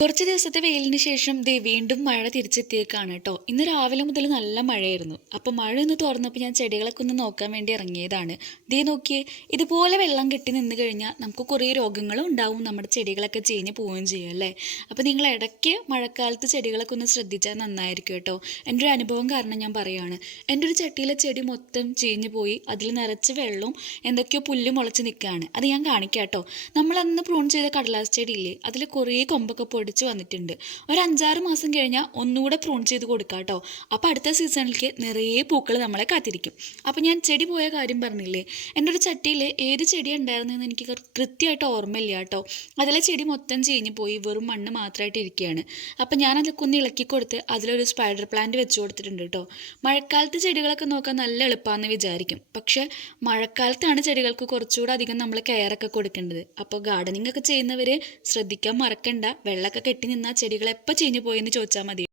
കുറച്ച് ദിവസത്തെ വെയിലിന് ശേഷം ദേ വീണ്ടും മഴ തിരിച്ചെത്തിയേക്കാണ് കേട്ടോ. ഇന്ന് രാവിലെ മുതൽ നല്ല മഴയായിരുന്നു. അപ്പോൾ മഴ ഒന്ന് തുറന്നപ്പോൾ ഞാൻ ചെടികളൊക്കെ ഒന്ന് നോക്കാൻ വേണ്ടി ഇറങ്ങിയതാണ്. ദേ നോക്കിയേ, ഇതുപോലെ വെള്ളം കെട്ടി നിന്ന് കഴിഞ്ഞാൽ നമുക്ക് കുറേ രോഗങ്ങളും ഉണ്ടാവും, നമ്മുടെ ചെടികളൊക്കെ ചീഞ്ഞ് പോവുകയും ചെയ്യും അല്ലേ. അപ്പോൾ നിങ്ങൾ ഇടയ്ക്ക് മഴക്കാലത്ത് ചെടികളൊക്കെ ഒന്ന് ശ്രദ്ധിച്ചാൽ നന്നായിരിക്കും കേട്ടോ. എൻ്റെ ഒരു അനുഭവം കാരണം ഞാൻ പറയുകയാണ്. എൻ്റെ ഒരു ചട്ടിയിലെ ചെടി മൊത്തം ചീഞ്ഞ് പോയി, അതിൽ നിറച്ച് വെള്ളവും എന്തൊക്കെയോ പുല്ല് മുളച്ച് നിൽക്കുകയാണ്. അത് ഞാൻ കാണിക്കാം കേട്ടോ. നമ്മളന്ന് പ്രൂൺ ചെയ്ത കടലാസ് ചെടിയില്ലേ, അതിൽ കുറേ കൊമ്പൊക്കെ പൊടിച്ച് വന്നിട്ടുണ്ട്. ഒരു 5-6 മാസം കഴിഞ്ഞാൽ ഒന്നുകൂടെ പ്രൂൺ ചെയ്ത് കൊടുക്കാം കേട്ടോ. അപ്പോൾ അടുത്ത സീസണിലേക്ക് നിറയെ പൂക്കൾ നമ്മളെ കാത്തിരിക്കും. അപ്പോൾ ഞാൻ ചെടി പോയ കാര്യം പറഞ്ഞില്ലേ, എൻ്റെ ഒരു ചട്ടിയിൽ ഏത് ചെടിയാണ് ഉണ്ടായിരുന്നതെന്ന് എനിക്ക് കൃത്യമായിട്ട് ഓർമ്മയില്ല കേട്ടോ. അതിലെ ചെടി മൊത്തം ചീഞ്ഞ് പോയി, വെറും മണ്ണ് മാത്രമായിട്ട് ഇരിക്കുകയാണ്. അപ്പം ഞാൻ അതൊക്കെ ഒന്ന് ഇളക്കി കൊടുത്ത് അതിലൊരു സ്പൈഡർ പ്ലാന്റ് വെച്ച് കൊടുത്തിട്ടുണ്ട് കേട്ടോ. മഴക്കാലത്ത് ചെടികളൊക്കെ നോക്കാൻ നല്ല എളുപ്പമാണെന്ന് വിചാരിക്കും, പക്ഷേ മഴക്കാലത്താണ് ചെടികൾക്ക് കുറച്ചുകൂടെ അധികം നമ്മൾ കെയറൊക്കെ കൊടുക്കേണ്ടത്. അപ്പോൾ ഗാർഡനിങ് ഒക്കെ ചെയ്യുന്നവർ ശ്രദ്ധിക്കാൻ മറക്കണ്ട. വെള്ളമൊക്കെ കെട്ടി നിന്നാൽ ചെടികൾ എപ്പോൾ ചീഞ്ഞു പോയെന്ന് ചോദിച്ചാൽ മതി.